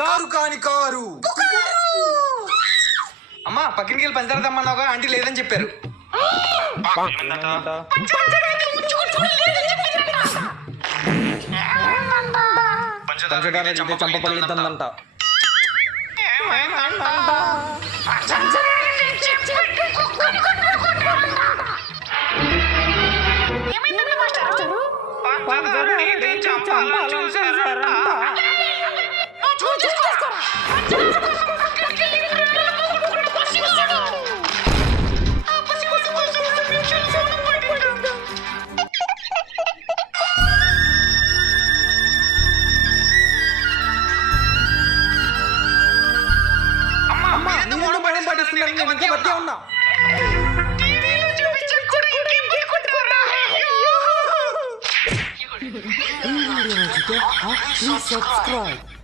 Car కాని car. అమ్మా పక్కనికి వెళ్ళి పంచదార తెమ్మన్నావుగా, ఆంటీ లేదని చెప్పారు. పంచదార చంప పగిలిద్దంట. Please subscribe.